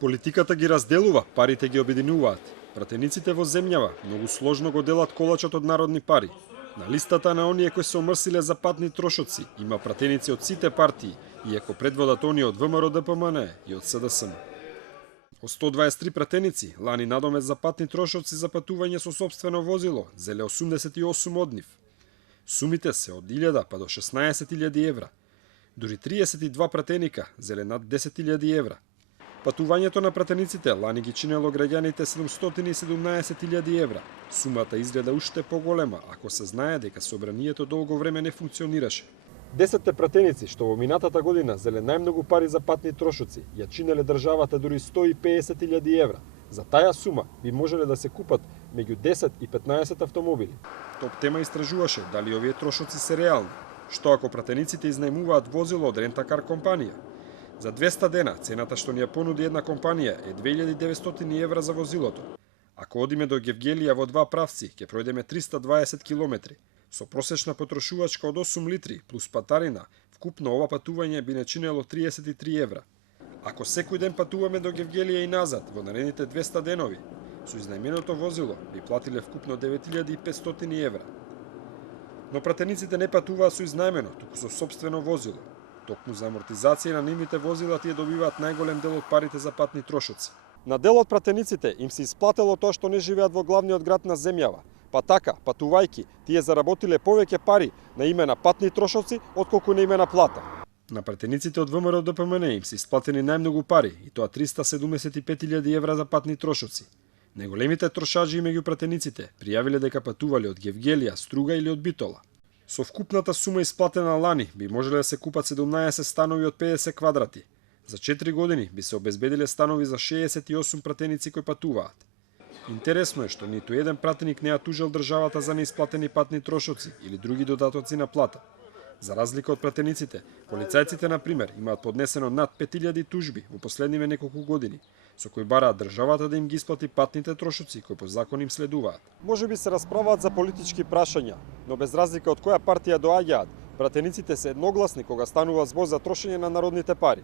Политиката ги разделува, парите ги обединуваат. Пратениците во земјава многу сложно го делат колачот од народни пари. На листата на оние кои се омрсиле за патни трошоци има пратеници од сите партии, иако предводат оние од ВМРО ДПМН и од СДСМ. Од 123 пратеници, лани надомет за патни трошоци за патување со сопствено возило, зеле 88 од нив. Сумите се од 1000 па до 16.000 евра. Дури 32 пратеника, зеле над 10.000 евра. Патувањето на пратениците лани ги чинело граѓаните 717.000 евра. Сумата изгледа уште поголема, ако се знае дека собранието долго време не функционираше. 10 пратеници што во минатата година зеле најмногу пари за патни трошоци, ја чинеле државата дури 150.000 евра. За таја сума би можеле да се купат меѓу 10 и 15 автомобили. Топ тема истражуваше дали овие трошоци се реални. Што ако пратениците изнајмуваат возило од рентакар компанија? За 200 дена цената што ни ја понуди една компанија е 2900 евра за возилото. Ако одиме до Гевгелија во два правци, ќе пројдеме 320 километри. Со просечна потрошувачка од 8 литри плюс патарина, вкупно ова патување би не чинело 33 евра. Ако секој ден патуваме до Гевгелија и назад во наредните 200 денови, со изнајменото возило би платиле вкупно 9500 евра. Но пратениците не патуваат со изнајмено, туку со сопствено возило. Токму за амортизација на нивните возила тие добиваат најголем дел од парите за патни трошоци. На дел од пратениците им се исплатело тоа што не живеат во главниот град на земјава. Па така, патувајки, тие заработиле повеќе пари на име на патни трошоци отколку на име на плата. На пратениците од ВМРО ДПМН им се исплатени најмногу пари, и тоа 375.000 евра за патни трошоци. Најголемите трошаџи меѓу пратениците пријавиле дека патувале од Гевгелија, Струга или од Битола. Со вкупната сума исплатена лани би можеле да се купат 17 станови од 50 квадрати. За 4 години би се обезбедиле станови за 68 пратеници кои патуваат. Интересно е што ниту еден пратеник не ја тужел државата за неисплатени патни трошоци или други додатоци на плата. За разлика од пратениците, полицајците, на пример, имаат поднесено над 5000 тужби во последниве неколку години, со кои бараат државата да им ги исплати патните трошоци кои по закон им следуваат. Може би се расправаат за политички прашања, но без разлика од која партија доаѓаат, пратениците се едногласни кога станува збор за трошење на народните пари.